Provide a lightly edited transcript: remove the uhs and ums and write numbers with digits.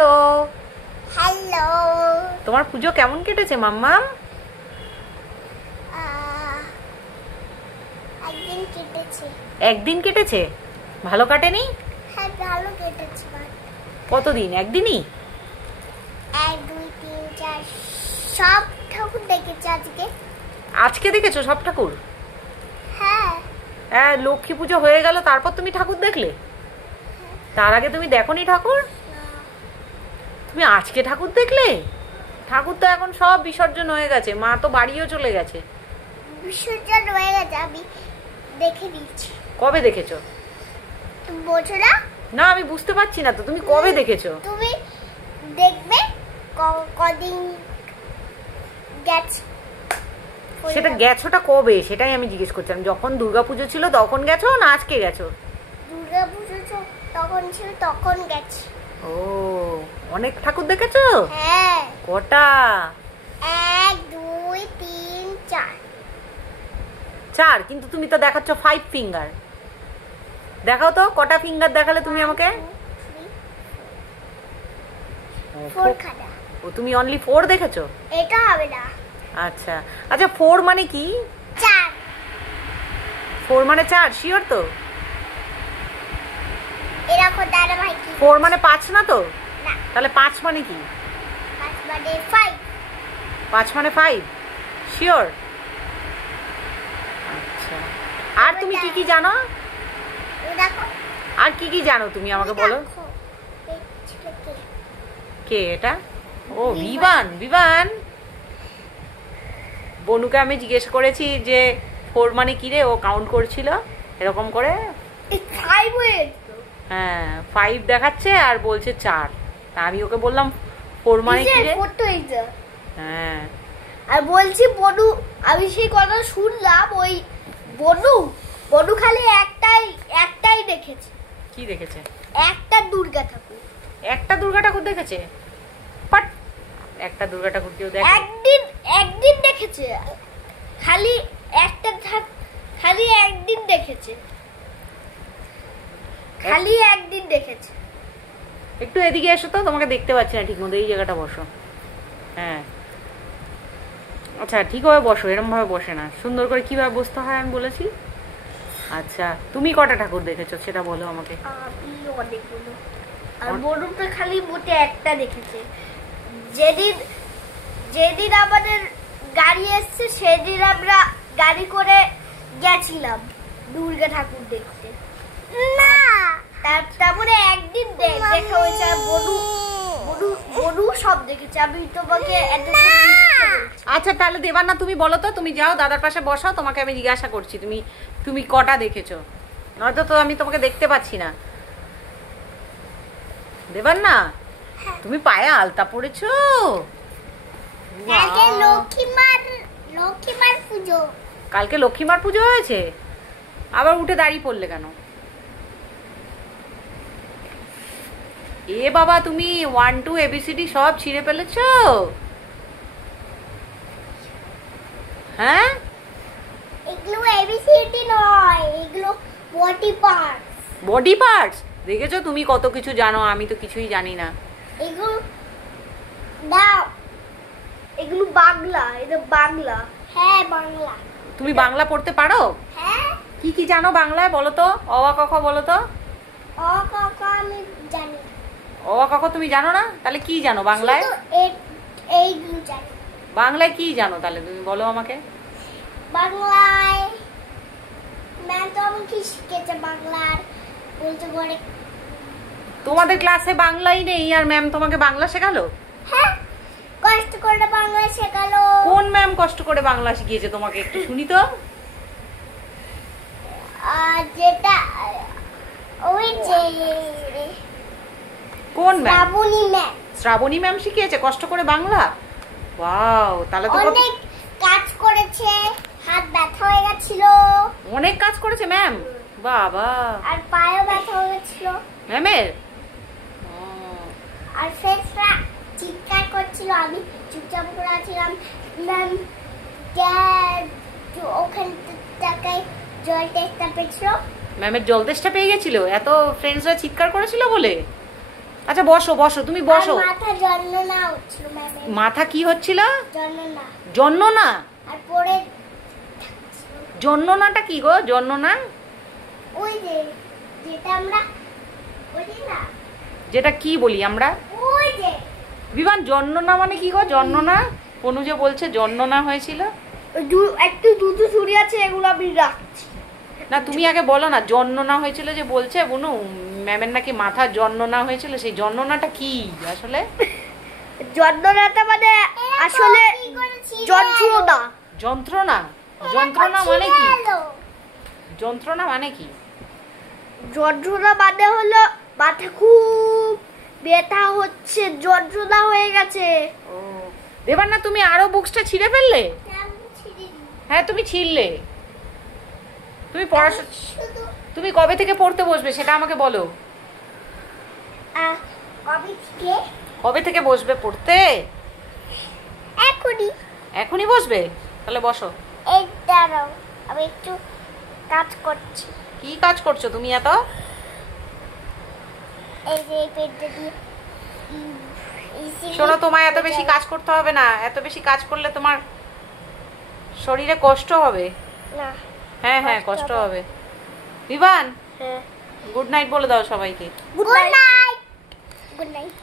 Hello hello. তোমার পুজো কেমন কেটেছে মাম্মাম? একদিন কেটেছে। একদিন কেটেছে? ভালো কাটেনি? হ্যাঁ ভালো কেটেছে। কতদিন? একদিনই? 1 2 3 4 সব ঠাকুর দেখেছি আজকে। আজকে দেখেছো সব ঠাকুর? হ্যাঁ। হ্যাঁ, লক্ষ্মী পুজো হয়ে গেল, তারপর তুমি ঠাকুর দেখলে? তার আগে তুমি দেখোনি ঠাকুর? তুমি আজকে ঠাকুর দেখলে? ঠাকুর তো এখন সব বিসর্জন হয়ে গেছে, মা তো বাড়িও চলে গেছে। বিসর্জন হয়ে গেছে, আমি দেখে দিচ্ছি। কবে দেখেছো? তুমি বোঝো না? না, আমি বুঝতে পারছি না তো, তুমি কবে দেখেছো? তুমি দেখবে কদিন গেছে। সেটা গেছোটা কবে সেটাই আমি জিজ্ঞেস করছিলাম। যখন দুর্গাপুজো ছিল তখন গেছো না আজকে গেছো? দুর্গাপুজো তখন ছিল, তখন গেছি। ও, অনেক ঠাকুর দেখেছো? হ্যাঁ। কটা? 1 2 3 4। 4? কিন্তু তুমি তো দেখাচ্ছ 5 ফিঙ্গার। দেখাও তো কটা ফিঙ্গার দেখালে তুমি আমাকে? 4 খানা। ও, তুমি অনলি 4 দেখেছো? এটা হবে না। আচ্ছা আচ্ছা, 4 মানে কি? 4। 4 মানে 4 শিওর তো? এরকম দাদা ভাই কি? 4 মানে 5 না তো? না। তাহলে 5 মানে কি? 5 মানে 5। 5 মানে 5 শিওর? আচ্ছা, আর তুমি কি কি জানো? দেখো। আর কি কি জানো তুমি আমাকে বলো? কে এটা? ও, বিবান। বিবান, বনুকে আমি জিজ্ঞেস করেছি যে 4 মানে কি রে, ও কাউন্ট করছিল এরকম করে। হ্যাঁ, 5 দেখাচ্ছে আর বলছে 4। তা আমি ওকে বললাম 4 মানে কি রে? হ্যাঁ, আর বলছি বনু, আমি সেই কথা শুনলাম, ওই বনু খালি একটাই দেখেছে। কি দেখেছে? একটা দুর্গা ঠাকুর। একটা দুর্গা ঠাকুর দেখেছে? বাট একটা দুর্গা ঠাকুর কেউ দেখে? একদিন দেখেছে, খালি খালি একদিন দেখেছে, খালি একদিন দেখেছে। একটু এদিকে এসো তো, তোমাকে দেখতে পাচ্ছি না ঠিক মতো, এই জায়গাটা বসো। হ্যাঁ, আচ্ছা ঠিকভাবে বসো, এরকম ভাবে বসে না, সুন্দর করে কিভাবে বসতে হয় আমি বলেছি। আচ্ছা, তুমি কটা ঠাকুর দেখেছো সেটা বলো আমাকে। আমি অনেকগুলো। আর বড়টা খালি মোটে একটা দেখেছে। যেদিন আমাদের গাড়ি এসছে সেদিন আমরা গাড়ি করে গেছিলাম দুর্গা ঠাকুর দেখতে। না, তারপরে একদিন দেখা হয়েছে। বনু সব দেখেছে, আমি তোমাকে। আচ্ছা তাহলে দেবান্না তুমি বলো তো, তুমি যাও দাদার পাশে বসাও, তোমাকে আমি জিজ্ঞাসা করছি তুমি কটা দেখেছো, নয়তো তো আমি তোমাকে দেখতে পাচ্ছি না। দেবান্না, তুমি পায়ে আলতা পড়েছো? কালকে লক্ষ্মীমার পুজো। কালকে লক্ষ্মীমার পুজো হয়েছে? আবার উঠে দাঁড়িয়ে পড়লে কেন? এ বাবা, তুমি 1 2 ABCD সব ছিঁড়ে ফেলেছো? হ্যাঁ, এগুলো এবিসিডি নয়, এগুলো বডি পার্টস। Body parts? দেখেছো তুমি কত কিছু জানো, আমি তো কিছুই জানি না। এগুলো দাও, এগুলো বাংলা, এটা বাংলা। হ্যাঁ বাংলা। তুমি বাংলা পড়তে পারো? হ্যাঁ। কি কি জানো বাংলায় বলো তো? অ আ ক খ বলো তো। অ ক খ আমি জানি। অ আ ক খ তুমি জানো না? তাহলে কি জানো বাংলায়? এইগুলো জানি। বাংলায় কি জানো তাহলে তুমি বলো আমাকে। বাংলায় ম্যাম তো আমাকে শিখেছে বাংলার, বলতে পারে। তোমাদের ক্লাসে বাংলাই নেই আর ম্যাম তোমাকে বাংলা শেখালো? হ্যাঁ, কষ্ট করে বাংলা শেখালো। কোন ম্যাম কষ্ট করে বাংলা শিখিয়েছে তোমাকে, একটু শুনি তো। যেটা ওই যে কোন ma'am? Srabani ma'am. Srabani ma'am শিখিয়েছে কষ্ট করে বাংলা? ওয়াও, তাহলে তো অনেক কাজ করেছে, হাত ব্যথা হয়ে গেছিল। অনেক কাজ করেছে ম্যাম? বাবা। আর পায়েও ব্যথা হয়ে গেছিল ম্যামের। আর ফ্রেন্ডসরা চিৎকার করছিল, আমি চুপচাপ করে আছিলাম। ম্যাম ওখান থেকে জল টেস্টটা পেয়েছিল। ম্যামের জল তেষ্টা পেয়ে গেছিল এত ফ্রেন্ডসরা চিৎকার করেছিল বলে? আচ্ছা বসো বসো, তুমি বসো। মাথা যন্ত্রণা হচ্ছিল ম্যামের। মাথা কি হচ্ছিল? যন্ত্রণা। জন্মনা? আর পরে জন্মনাটা কি গো? জন্মনা ওই যে যেটা আমরা বলি না, যেটা কি বলি আমরা? ওই যে বিমান জন্মনা মানে কি গো? জন্মনা অনু যে বলছে জন্মনা হয়েছিল। একটু দুটো ছুরি আছে, এগুলো আমি রাখছি। না তুমি আগে বলো না, জন্মনা হয়েছিল যে বলছে বুনু ম্যামের নাকি মাথা জন্মনা হয়েছিল, সেই জন্মনাটা কি আসলে? যন্ত্রণাটা মানে আসলে যন্ত্রণা। যন্ত্রণা? যন্ত্রণা মানে কি? যন্ত্রণা মানে কি? যন্ত্রণা মানে হলো মাথা খুব ব্যথা হচ্ছে, যন্ত্রণা হয়ে গেছে। ও দেবান্না, তুমি আরো বুকসটা ছিঁড়ে ফেললে? হ্যাঁ তুমি ছিঁড়লে। তুমি পড়াশোনা, তুমি কবে থেকে পড়তে বসবে সেটা আমাকে বলো। কবে থেকে বসবে পড়তে? এখনই। এখনই বসবে? তাহলে বসো। এই দাঁড়াও, আমি একটু কাজ করছি। কি কাজ করছো তুমি এত? এই যে এই পেনটা দিয়ে শোনো, তোমায় এত বেশি কাজ করতে হবে না, এত বেশি কাজ করলে তোমার শরীরে কষ্ট হবে। না। হ্যাঁ হ্যাঁ কষ্ট হবে। বিভান হ্যাঁ, গুড নাইট বলে দাও সবাইকে। Good night. Good night.